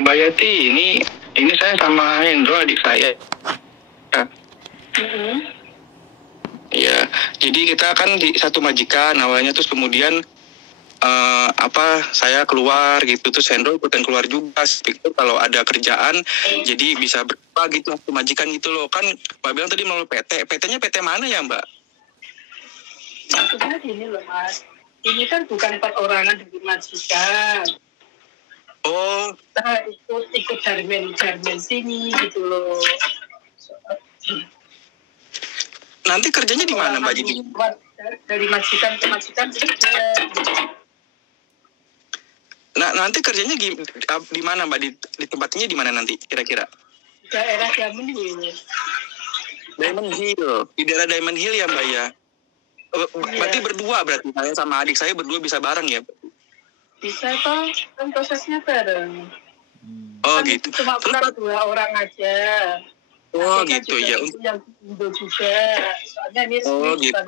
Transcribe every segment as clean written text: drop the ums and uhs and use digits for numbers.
Mbak Yati, ini saya sama Hendro adik saya. Ya, jadi kita kan di satu majikan awalnya, terus kemudian saya keluar gitu, terus Hendro ikutan keluar juga. Pikir kalau ada kerjaan, jadi bisa berapa gitu satu majikan gitu loh. Kan Mbak bilang tadi melalui PT. PT-nya PT mana ya Mbak? Maksudnya gini loh Mas, ini kan bukan perorangan di majikan. Oh. Nah, ikut jarmen sini gitu loh. Nanti kerjanya di mana Mbak? Jadi dari majikan ke majikan kerja. Nah, nanti kerjanya di mana Mbak? Di tempatnya di mana nanti kira-kira? Daerah Diamond Hill. Diamond Hill. Di daerah Diamond Hill ya Mbak ya? Berarti berdua, berarti saya sama adik saya berdua bisa bareng ya? Bisa toh, kan prosesnya bareng. Oh kan gitu. Cuma kurang 2 orang aja. Oh nanti gitu kan ya. Yang Indo juga. Soalnya ini gitu.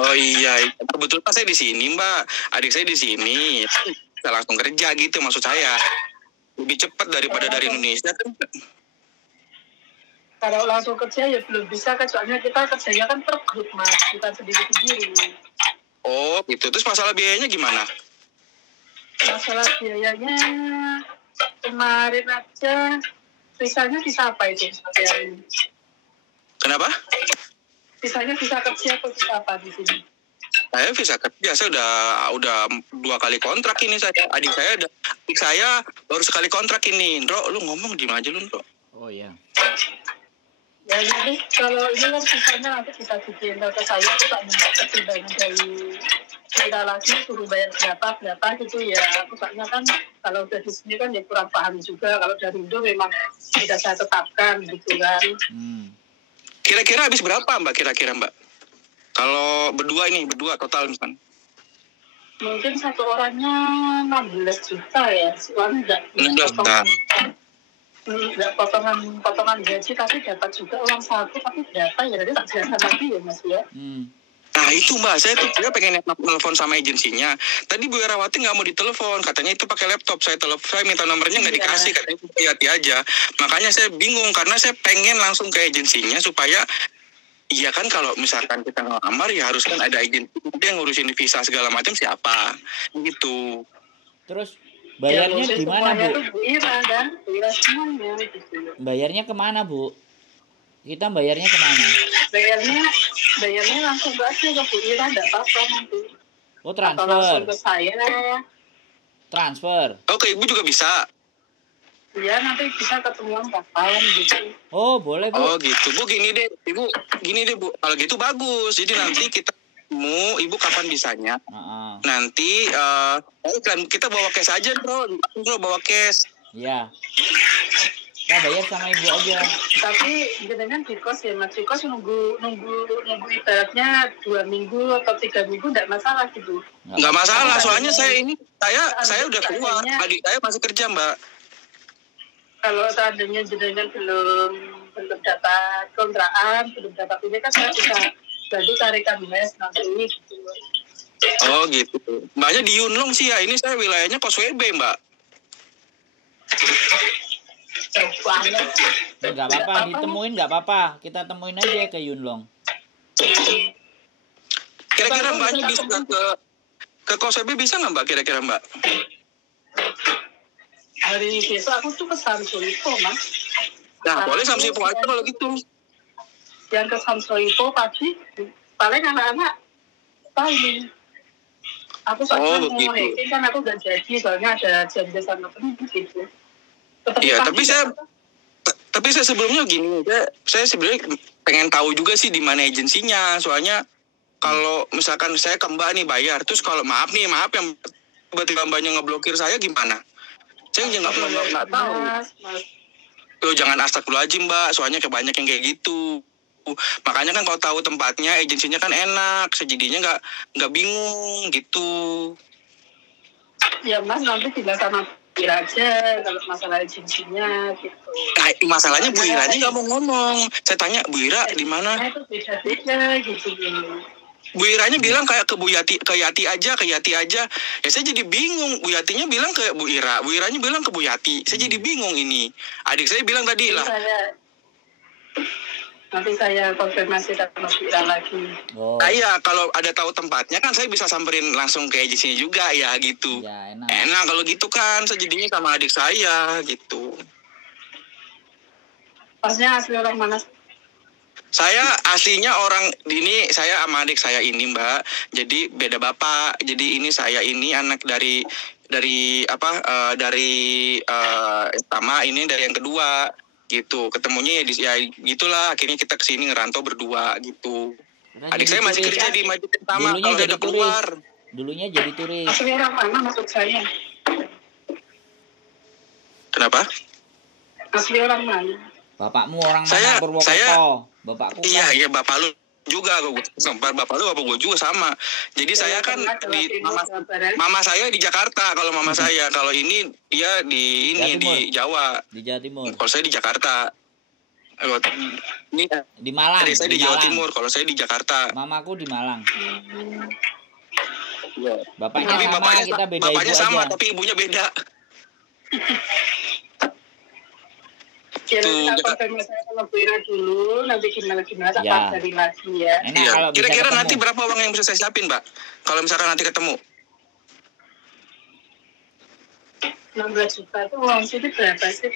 Oh iya, kebetulan saya di sini Mbak, adik saya di sini, bisa langsung kerja gitu maksud saya. Lebih cepat daripada dari Indonesia kan. Kalau langsung kerja ya belum bisa kan, soalnya kita kerjanya kan per grup Mas, bukan sendiri-sendiri. Oh gitu, terus masalah biayanya gimana? Masalah biayanya kemarin aja, visanya bisa apa itu? Kenapa? Visanya bisa kerja atau bisa apa di sini? Saya visa kerja, saya udah 2 kali kontrak ini saya. Adik saya baru sekali kontrak ini. Ndro, lu ngomong gimana aja lu, Ndro? Oh iya. Ya jadi kalau ini kan visanya nanti bisa dikirim ke saya, aku tak minta pertimbangan dari kita lagi suruh bayar berapa gitu ya. Aku soalnya kan kalau udah di sini kan ya kurang paham juga. Kalau dari Indo memang sudah saya tetapkan gitu kan. Kira-kira habis berapa Mbak? Kira-kira Mbak? Kalau berdua total misalnya. Mungkin satu orangnya 16 juta ya. Soalnya enggak potongan gaji, tapi dapat juga uang satu, tapi berapa ya, nanti tak jelaskan lagi ya Mas ya. Nah itu Mbak, saya tuh pengen telepon sama agensinya. Tadi Bu Erawati nggak mau ditelepon, katanya itu pakai laptop. Saya minta nomornya nggak dikasih, katanya hati-hati aja. Makanya saya bingung, karena saya pengen langsung ke agensinya supaya, iya kan kalau misalkan kita ngelamar ya harus kan ada agensi yang ngurusin visa segala macam siapa, gitu. Terus bayarnya di mana Bu? Bayarnya kemana Bu? Kita bayarnya kemana? Bayarnya langsung aja ke Bu Ira, enggak apa-apa nanti. Oh transfer. Atau langsung ke saya. Transfer. Oke, Ibu juga bisa. Iya, nanti bisa ketemuan kapan gitu. Oh boleh Bu. Oh gitu Bu, gini deh Bu, kalau gitu bagus. Jadi nanti kita Ibu kapan bisanya? Nanti kita bawa cash aja Bro bawa cash. Iya. Nah bayar sama Ibu aja. Tapi dengan di kos ya Mas, di kos nunggu ibaratnya 2 minggu atau 3 minggu enggak masalah gitu. Enggak masalah, soalnya saya udah keluar, adik saya masih kerja Mbak. Kalau seandainya jenengan belum dapat kontrakan, belum dapat ini kan saya bisa bantu tarikan mes nanti gitu. Oh gitu. Mbaknya di Yunlong sih ya, ini saya wilayahnya Kos WB Mbak. Enggak apa-apa, ditemuin enggak apa-apa. Kita temuin aja ke Yunlong. Kira-kira Mbaknya bisa ke Kos WB bisa nggak Mbak kira-kira Mbak? Hari besok aku tuh ke Samsoipo Mas. Nah boleh Samsoipo aja kalau gitu. Yang ke Samsoipo pagi paling anak-anak paling. Aku soalnya mau heking kan aku nggak jadi, soalnya ada jam-jam sama temen gitu. Iya, tapi saya sebelumnya gini, saya sebenarnya pengen tahu juga sih di mana agensinya. Soalnya kalau misalkan saya ke Mbak nih bayar, terus kalau maaf yang tiba-tiba Mbaknya ngeblokir saya gimana? Saya nggak tahu. Loh, jangan astagfirullahaladzim Mbak, soalnya kebanyak yang kayak gitu. Makanya kan kalau tahu tempatnya, agensinya kan enak, sejadinya nggak bingung gitu. Ya Mas, nanti tidak sama Bu Ira aja kalau masalah agensinya gitu. Nah, masalahnya Bu Iranya nggak mau ngomong. Saya tanya Bu Ira di mana? Itu beda-beda gitu. Bu Iranya bilang kayak ke Yati aja. Ya saya jadi bingung. Bu Yatinya bilang ke Bu Ira, Bu Iranya bilang ke Bu Yati. Saya jadi bingung ini. Adik saya bilang tadi lah. Nanti saya konfirmasi sama Bu Ira lagi. Iya, kalau ada tahu tempatnya kan saya bisa samperin langsung ke agensinya juga ya gitu. Ya, enak kalau gitu kan. Saya jadinya sama adik saya gitu. Pasnya asli orang mana? Saya aslinya orang ini, saya sama adik saya ini Mbak. Jadi beda bapak. Jadi ini saya ini anak dari pertama, ini dari yang kedua gitu. Ketemunya ya gitulah. Akhirnya kita kesini ngerantau berdua gitu. Adik saya masih kerja di masjid pertama. Kalau saya udah keluar. Dulunya jadi turis. Asli orang mana maksud saya? Kenapa? Asli orang mana? Bapakmu orang mana? Purwokerto. Bapakku kan. Iya, bapak lu juga. Bapak lu bapak gue juga sama. Jadi saya kan mama saya di Jakarta. Kalau mama saya, kalau ini dia di Jawa. Di Jawa Timur. Kalau saya di Jakarta. Ini di Malang. Saya di Jawa Timur. Kalau saya di Jakarta. Mamaku di Malang. Iya. Bapaknya sama, kita beda bapaknya ibu sama, aja. tapi ibunya beda. Kita konfirmasi sama Bu Ira dulu, nanti gimana tak kabari lagi ya. Enak, kira-kira nanti berapa uang yang bisa saya siapin, Mbak? Kalau misalkan nanti ketemu. 16 juta itu uang sini berapa sih?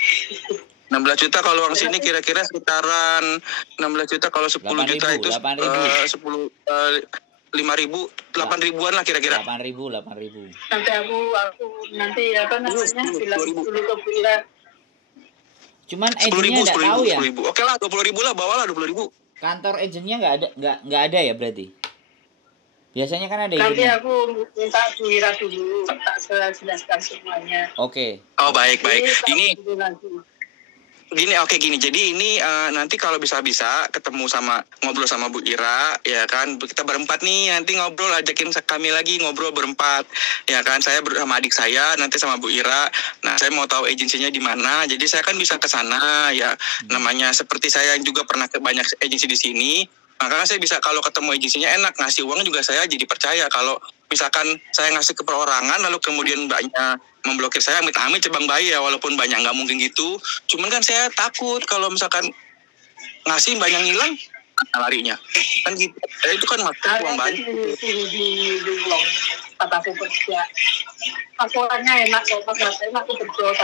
16 juta kalau uang sini kira-kira sekitaran 16 juta kalau 10 juta itu 5.000, 8 ribuan lah kira-kira. 8.000. Nanti aku nanti apa namanya bilang dulu ke Bu Ira. Cuman agentnya nggak tahu ya. 10.000. Oke lah, 20.000 lah, bawalah 20.000. Kantor agentnya nggak ada ya berarti? Biasanya kan ada. Nanti aku minta Bu Ira dulu, tak jelaskan semuanya. Oke. Oh baik. Gini. Jadi ini nanti kalau bisa ketemu ngobrol sama Bu Ira, ya kan. Kita berempat nih nanti ngobrol, ajakin kami lagi ngobrol berempat, ya kan. Saya sama adik saya, nanti sama Bu Ira. Nah, saya mau tahu agensinya di mana. Jadi saya kan bisa ke sana, ya. Namanya seperti saya juga pernah ke banyak agensi di sini. Makanya saya bisa kalau ketemu agensinya enak, ngasih uang juga saya jadi percaya. Kalau misalkan saya ngasih ke perorangan lalu kemudian mbaknya memblokir saya, amit-amit cebang bayi ya, walaupun banyak nggak mungkin gitu. Cuman kan saya takut kalau misalkan ngasih banyak hilang, larinya. Kan gitu. Itu kan masuk uang banyak. Di uang kataku kerja. Laporannya enak kok, aku berdoa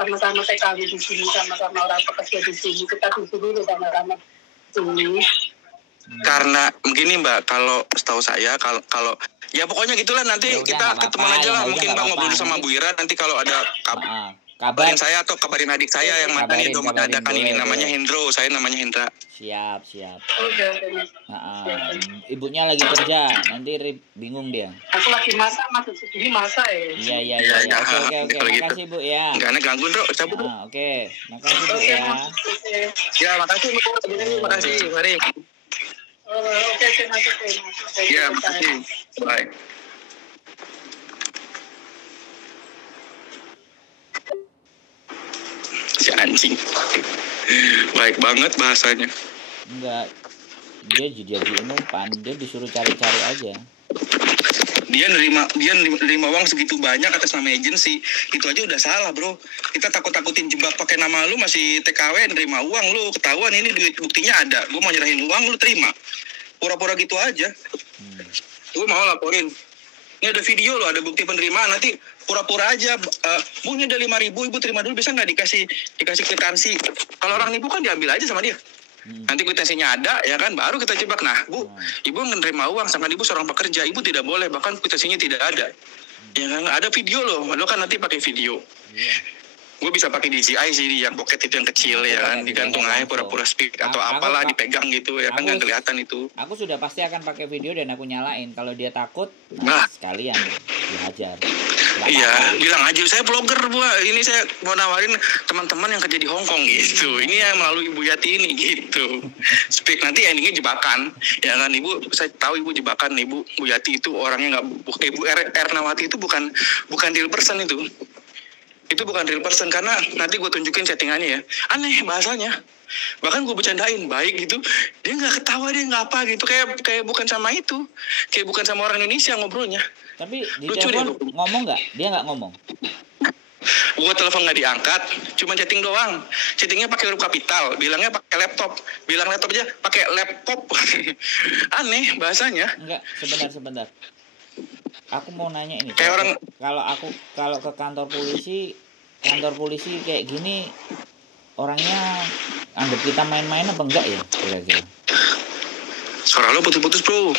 sama-sama TKW di sini, sama-sama orang pekerja di sini. Kita disuruh sama-sama sini. Karena begini Mbak, kalau setahu saya kalau ya pokoknya gitulah, nanti kita ketemu aja lah, mungkin Mbak ngobrol sama Bu Ira, nanti kalau ada kabarin saya atau kabarin adik saya yang mantan itu mengadakan ini, namanya Hendro, saya namanya Hendra. Siap. Oke. Ibunya lagi kerja, nanti bingung dia. Aku lagi masak, masuk segini masak ya. Iya. Oke. Makasih Bu ya. Enggak ganggu Bro, cabut. Oke. Makasih Bu ya. Ya, makasih Bu. Makasih. Mari. Oke, masuk. Ya, makasih. Bye. Si anjing. Baik banget bahasanya. Enggak. Dia jadi umpan, dia disuruh cari-cari aja. Dia nerima uang segitu banyak atas nama agensi. Itu aja udah salah, Bro. Kita takut-takutin jebak pakai nama lu, masih TKW nerima uang lu. Ketahuan ini duit buktinya ada. Gue mau nyerahin uang lu terima. Pura-pura gitu aja. Gue mau laporin. Ini ada video loh, ada bukti penerimaan. Nanti pura-pura aja. Bu, ini ada 5.000, Ibu terima dulu, bisa nggak dikasih kwitansi? Kalau orang nipu kan diambil aja sama dia. Nanti kwitansinya ada, ya kan, baru kita jebak. Nah, Bu, Ibu menerima uang, sama Ibu seorang pekerja, Ibu tidak boleh, bahkan kwitansinya tidak ada. Ya kan, ada video loh, lo kan nanti pakai video. Gue bisa pakai DJI sih, yang pocket itu yang kecil, ya kan, digantung aja pura-pura speak atau apalah dipegang gitu, ya kan, nggak kelihatan itu. Aku sudah pasti akan pakai video dan aku nyalain. Kalau dia takut, sekalian dihajar. Iya, bilang aja saya vlogger Bu. Ini saya mau nawarin teman-teman yang kerja di Hong Kong gitu. Ini yang melalui Ibu Yati ini gitu. Speak nanti endingnya jebakan. Ya kan Ibu, saya tahu Ibu jebakan. Ibu Yati itu orangnya nggak, Ibu Ernawati itu bukan deal person itu. itu bukan real person, karena nanti gue tunjukin settingannya ya, aneh bahasanya, bahkan gue bercandain baik gitu, dia nggak ketawa, dia nggak apa gitu, kayak bukan sama itu, kayak bukan sama orang Indonesia ngobrolnya. Tapi di Lucu telepon deh. ngomong nggak? Dia nggak ngomong. Gue telepon nggak diangkat, cuma chatting doang, chattingnya pakai huruf kapital, bilangnya pakai laptop, bilang laptop aja pakai laptop. Aneh bahasanya. Enggak, sebentar. Aku mau nanya ini. Kayak orang, Kalau ke kantor polisi kayak gini, orangnya anggap kita main-main apa enggak ya kira-kira? suara lo putus-putus bro.